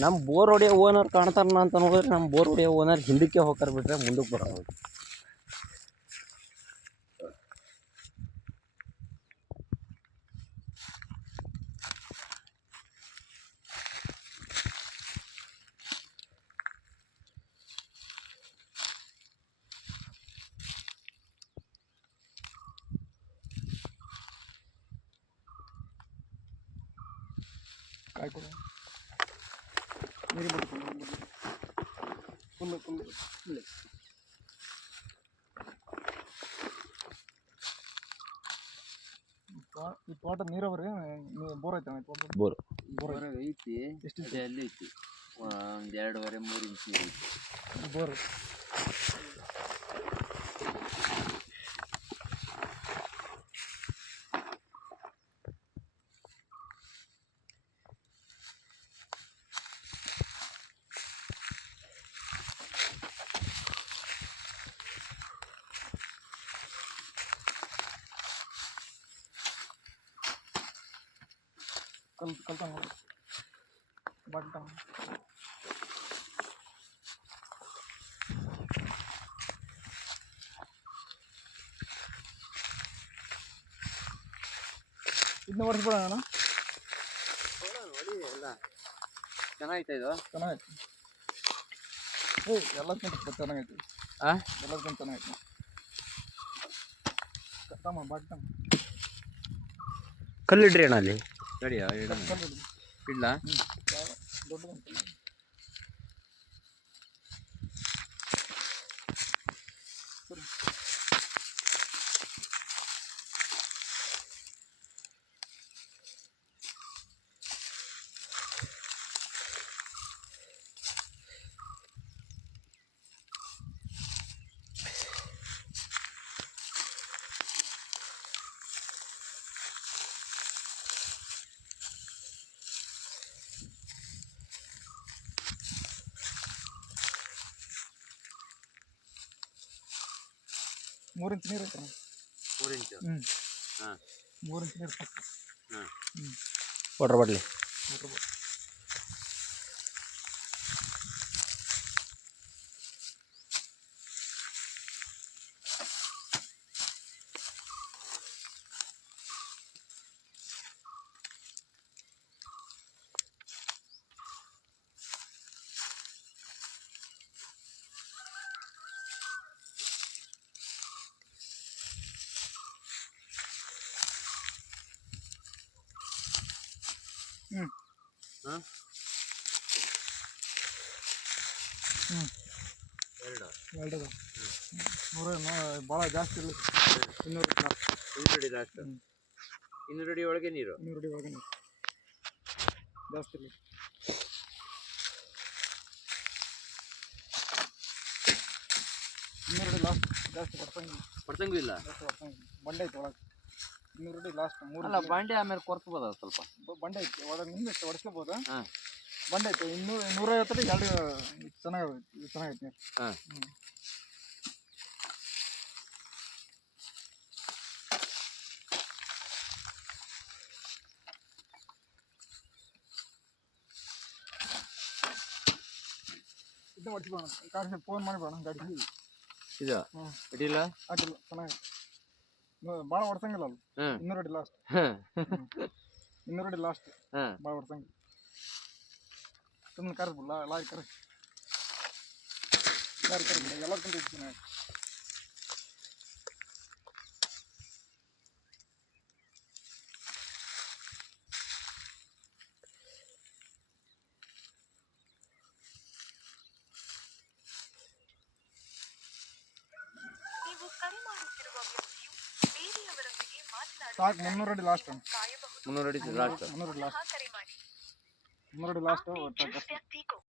ನಮ್ಮ ಬೋರ್ ಹೊಡೆಯೋ ಓನರ್ ಕಾಣ್ತಾರನ ಅಂತ ನೋಡಿದ್ರೆ ನಮ್ಮ ಬೋರ್ ಹೊಡೆಯೋ ಓನರ್ ಹಿಂದಕ್ಕೆ ಹೋಗ್ತಾರೆ ಬಿಟ್ರೆ ಮುಂದಕ್ಕೆ ಬರೋದು ಕಾಯಿ ಕೊಡು ನೀರು ಬಿಡ್ಕೊಂಡು ಫುಲ್ಲು ಫುಲ್ಲು ಫುಲ್ಲು ಈ ತೋಟ ನೀರಾವರಿ ನೀ- ಬೋರ್ ಐತೆ ಬೋರ್. ಬೋರ್ ಐತಿ. ಎಷ್ಟು ಇದೆ ಅಲ್ಲಿ ಐತಿ. ಒಂದು ಎರಡೂವರೆ ಮೂರು ಇಂಚು ಬೋರ್. ಕಲ್ ಕಲ್ತಂಗ ಬಟ್ಟ ಇದನ್ನ ಹೊಡೆಸ್ಬಿಡೋಣ ನೋಡಿ ಎಲ್ಲ ಚೆನ್ನಾಗೈತೆ ಇದು ಚೆನ್ನಾಗೈತೆ ಏ ಎಲ್ಲದಕ್ಕಿಂತ ಚೆನ್ನಾಗೈತೆ ಆ? ಎಲ್ಲದಕ್ಕಿಂತ ಚೆನ್ನಾಗೈತೆ ತಮ್ಮ ಬಟ್ಟಮ್ಮ ಕಲ್ಲಿಡ್ರಿ ಅಣ್ಣ ಅಲ್ಲಿ ಸರಿಯಾ ಇಡೋಣ ಕಲ್ಲು ಹಿಡ್ದು. ಇಡ್ಲಾ ಮೂರು ಇಂಚ್ ನೀರು ಐತೆ ಮೂರು ಇಂಚು? ಹ್ಞೂ ಹಾಂ. ಮೂರು ಇಂಚ್ ನೀರು ಸಾಕು ಹಾಂ. ಹ್ಞೂ ವಾಟರ್ ಬಾಟ್ಲಿ ವಾಟರ್ ಬಾಟಲ್ ಹ್ಞೂ ಎರಡು. ನೂರ ಭಾಳ ಜಾಸ್ತಿ ಇಲ್ಲ. ಇನ್ನೂರು ಇನ್ನೂರು ಅಡಿ ಲಾಸ್ಟ್ ಹ್ಮ್. ಇನ್ನೂರು ಅಡಿ ಒಳಗೆ ನೀರು? ಇನ್ನೂರು ಅಡಿ ಒಳಗೆ ನೀರು. ಜಾಸ್ತಿ ಇಲ್ಲ. ಇನ್ನೂರು ಅಡಿ ಲಾಸ್ಟ್ ಜಾಸ್ತಿ ಬರ್ತಂಗಿಲ್ಲ ಬರ್ತಂಗಿಲ್ಲ ಇಲ್ಲ? ಬಂಡೆ ಐತೆ ಒಳಗೆ. ಇನ್ನೂರು ಅಡಿ ಲಾಸ್ಟ್ ಮೂರು ಅಲ್ಲ ಬಾಂಡೆ ಆಮೇಲೆ ಕೊರ್ಸ್ಬೋದ ಸ್ವಲ್ಪ? ಬ- ಬಂಡೆ ಐತೆ ಒಳಗೆ ನಿಂದು ಹೊಡ್ಸ್ಕೋಬೋದು ಹಾಂ. ಬಂಡೆ ಐತೆ ಇನ್ನೂರು ನೂರೈವತ್ತಡಿ ಎರಡು ಚೆನ್ನಾಗಿ ಚೆನ್ನಾಗೈತೆ ನೀರು. ಹಾಂ. ಹ್ಞೂ ಇದನ್ನ ಹೊಡ್ಸ್ಬೋಣ ಗಾಡಿ ಫೋನ್ ಮಾಡಿ ಬೇಡ ಗಾಡಿ. ಇದು? ಹ್ಞೂ ಅಡಿಲ್ಲ ಅಡ್ಡಿಲ್ಲ ಚೆನ್ನಾಗೈತೆ. ಭಾಳ ಹೊಡ್ಸಂಗಿಲ್ಲ ಅಲ್ಲಿ ಹಾಂ ಇನ್ನೂರು ಅಡಿ ಲಾಸ್ಟ್ ಹಾಂ ಇನ್ನೂರು ಅಡಿ ಲಾಸ್ಟ್ ಹಾಂ ಭಾಳ ಹೊಡ್ಸಂಗಿಲ್ಲ ಸುಮ್ಮನೆ ಕರೆದ್ಬಿಡ್ಲ ಲಾರಿ ಕರೆ ಲಾರಿ ಕರೆ ಎಲ್ಲರಿಗಿಂತ ಇದು ಸಾಕು ಮುನ್ನೂರು ಅಡಿ ಲಾಸ್ಟ್ ಮುನ್ನೂರು ಅಡಿ ಲಾಸ್ಟ್ ಮುನ್ನೂರು ಅಡಿ ಲಾಸ್ಟ್ ಕರೆ ಮಾಡಿ. ಮುನ್ನೂರು ಅಡಿ ಲಾಸ್ಟ್